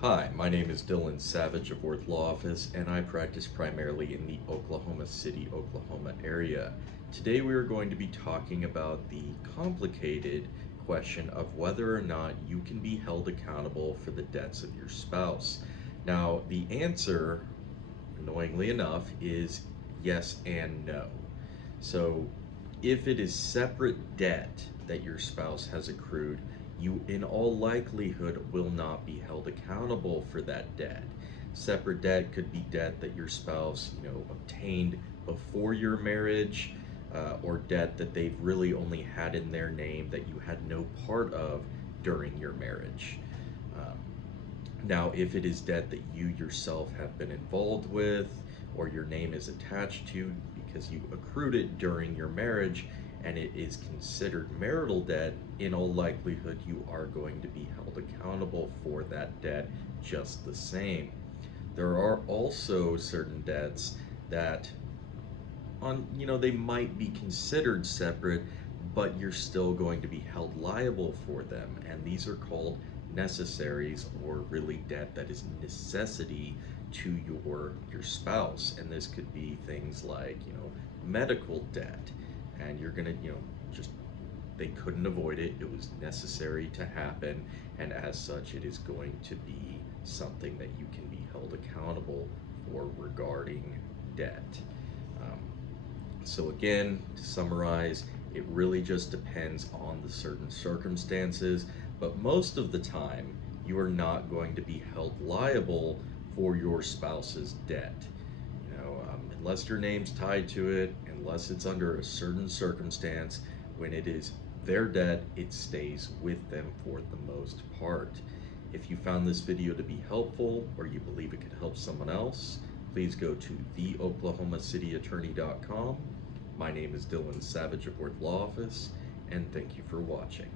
Hi, my name is Dillan Savage of Worth Law Office, and I practice primarily in the Oklahoma City, Oklahoma area. Today we are going to be talking about the complicated question of whether or not you can be held accountable for the debts of your spouse. Now, the answer, annoyingly enough, is yes and no. So, if it is separate debt that your spouse has accrued, you in all likelihood will not be held accountable for that debt. Separate debt could be debt that your spouse, obtained before your marriage, or debt that they've really only had in their name that you had no part of during your marriage. Um, Now, if it is debt that you yourself have been involved with or your name is attached to because you accrued it during your marriage and it is considered marital debt, in all likelihood you are going to be held accountable for that debt just the same. There are also certain debts that they might be considered separate, but you're still going to be held liable for them, and these are called necessaries, or really debt that is necessity to your spouse. And this could be things like medical debt, and you're gonna just they couldn't avoid it, it was necessary to happen, and as such it is going to be something that you can be held accountable for regarding debt. um, so again, to summarize, it really just depends on the certain circumstances, but most of the time, you are not going to be held liable for your spouse's debt. Unless your name's tied to it, unless it's under a certain circumstance, when it is their debt, it stays with them for the most part. If you found this video to be helpful, or you believe it could help someone else, please go to theoklahomacityattorney.com. My name is Dillan Savage of Worth Law Office, and thank you for watching.